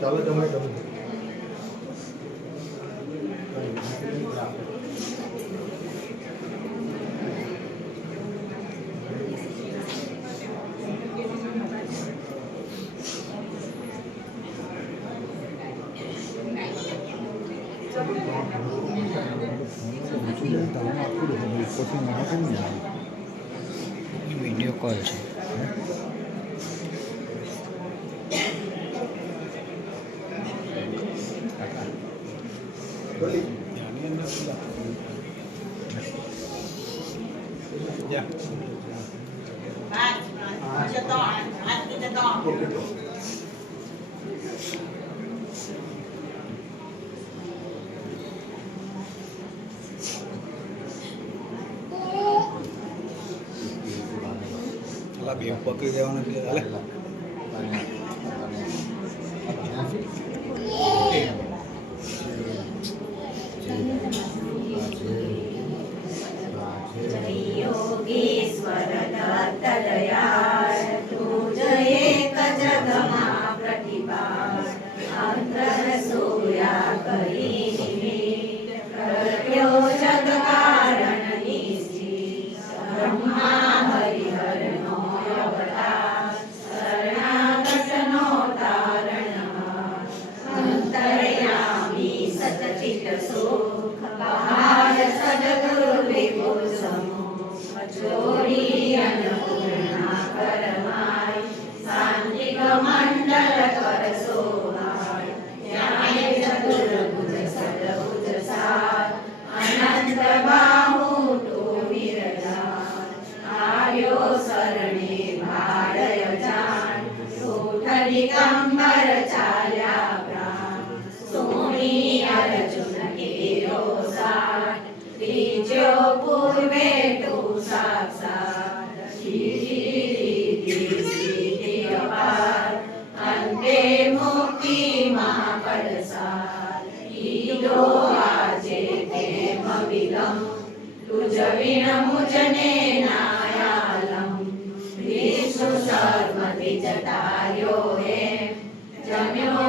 ચાલો તમે video call છે બે પકડી દેવાનું એટલે હાલે योगेश्वर दत्त दयाल तुझ एक जगमा प्रतिभा अंतर सोया कही निमित्त प्रत्यो जग कारण निश्चित ब्रह्मा हरिहर नो अवतार शरणागत नो तारण अंतर्यामी सतचित सुख बहार सद्गुरु विभुर ચોરી અન્નપૂર્ણા કરમાય સાંતિક મંડળ કર સોહાય ન્યાય ચતુર્ભુજ સદભુજ સાર અનંત બાહુ તો વિરજાન આર્યો શરણે ભાડય જાન સોઠ દિગંબર ચાલ્યા પ્રાણ સોની અર્જુન કેરો સાર ત્રીજો પૂર્વે સાક્ષાત સિદ્ધિ અપાર અંતે મુક્તિ મહાપડસાર ઈદો આજે કેમ વિલમ તુજ વિણ મુજને નાયાલમ વિષ્ણુ સર્વ દ્વિજ તાર્યો હે જમ્યો